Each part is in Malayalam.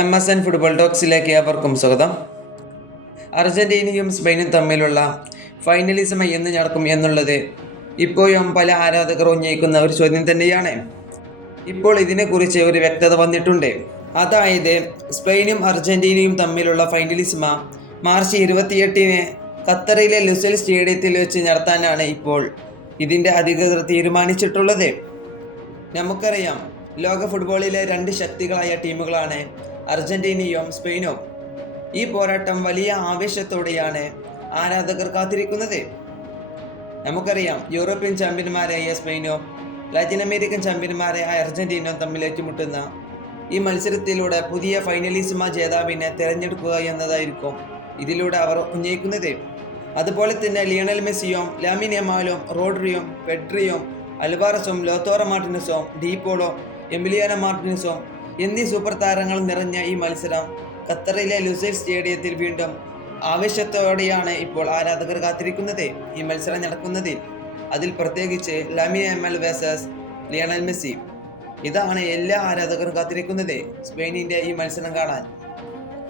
എം എസ് എൻ ഫുട്ബോൾ ടോക്സിലേക്ക് ഏവർക്കും സ്വാഗതം. അർജന്റീനയും സ്പെയിനും തമ്മിലുള്ള ഫൈനലിസം എന്ന് നടക്കും എന്നുള്ളത് ഇപ്പോഴും പല ആരാധകർ ഉന്നയിക്കുന്ന ഒരു ചോദ്യം തന്നെയാണ്. ഇപ്പോൾ ഇതിനെക്കുറിച്ച് ഒരു വ്യക്തത വന്നിട്ടുണ്ട്. അതായത് സ്പെയിനും അർജന്റീനയും തമ്മിലുള്ള ഫൈനലിസ്മ മാർച്ച് ഇരുപത്തിയെട്ടിന് ഖത്തറിലെ ലുസൽ സ്റ്റേഡിയത്തിൽ വെച്ച് നടത്താനാണ് ഇപ്പോൾ ഇതിന്റെ അധികൃതർ തീരുമാനിച്ചിട്ടുള്ളത്. നമുക്കറിയാം ലോക ഫുട്ബോളിലെ രണ്ട് ശക്തികളായ ടീമുകളാണ് അർജന്റീനയും സ്പെയിനും ഈ പോരാട്ടം വലിയ ആവേശത്തോടെയാണ് ആരാധകർ കാത്തിരിക്കുന്നത്. നമുക്കറിയാം യൂറോപ്യൻ ചാമ്പ്യന്മാരായ സ്പെയിനോ ലാറ്റിൻ അമേരിക്കൻ ചാമ്പ്യന്മാരായ അർജന്റീനയും തമ്മിൽ ഏറ്റുമുട്ടുന്ന ഈ മത്സരത്തിലൂടെ പുതിയ ഫൈനലിസ്മ ജേതാവിനെ തിരഞ്ഞെടുക്കുക എന്നതായിരിക്കും ഇതിലൂടെ അവർ ഉന്നയിക്കുന്നത്. അതുപോലെ തന്നെ ലിയണൽ മെസ്സിയും ലാമിൻ യമാലും റോഡ്രിയും പെട്രിയും അൽവാറസും ലോത്തോറ മാർട്ടിനസും ഡീപോളോ എമിലിയാന മാർട്ടിനസും എന്നീ സൂപ്പർ താരങ്ങൾ നിറഞ്ഞ ഈ മത്സരം ഖത്തറിലെ ലുസൈൽ സ്റ്റേഡിയത്തിൽ വീണ്ടും ആവേശത്തോടെയാണ് ഇപ്പോൾ ആരാധകർ കാത്തിരിക്കുന്നത്. ഈ മത്സരം നടക്കുന്നതിൽ അതിൽ പ്രത്യേകിച്ച് Lamine Yamal versus Lionel Messi. ഇതാണ് എല്ലാ ആരാധകരും കാത്തിരിക്കുന്നത്. സ്പെയിനിന്റെ ഈ മത്സരം കാണാൻ.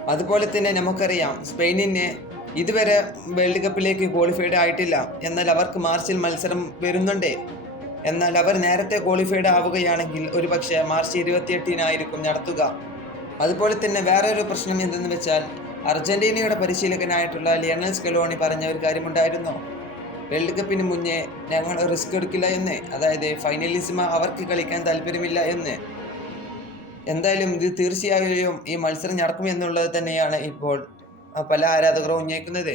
അതുപോലെ തന്നെ നമുക്കറിയാം സ്പെയിനിനെ ഇതുവരെ വേൾഡ് കപ്പിലേക്ക് ക്വാളിഫൈഡ് ആയിട്ടില്ല. എന്നാൽ അവർക്ക് മാർച്ചിൽ മത്സരം വരുന്നുണ്ട്. എന്നാൽ അവർ നേരത്തെ ക്വാളിഫൈഡ് ആവുകയാണെങ്കിൽ ഒരു പക്ഷേ മാർച്ച് ഇരുപത്തിയെട്ടിനായിരിക്കും നടത്തുക. അതുപോലെ തന്നെ വേറൊരു പ്രശ്നം എന്തെന്ന് വെച്ചാൽ അർജന്റീനയുടെ പരിശീലകനായിട്ടുള്ള ലിയണൽ സ്കലോണി പറഞ്ഞ ഒരു കാര്യമുണ്ടായിരുന്നു. വേൾഡ് കപ്പിന് മുന്നേ ഞങ്ങൾ റിസ്ക് എടുക്കില്ല എന്ന് അതായത് ഫൈനലിസിമ അവർക്ക് കളിക്കാൻ താല്പര്യമില്ല എന്ന്. എന്തായാലും ഇത് തീർച്ചയായും ഈ മത്സരം നടക്കുമെന്നുള്ളത് തന്നെയാണ് ഇപ്പോൾ പല ആരാധകരും ഉന്നയിക്കുന്നത്.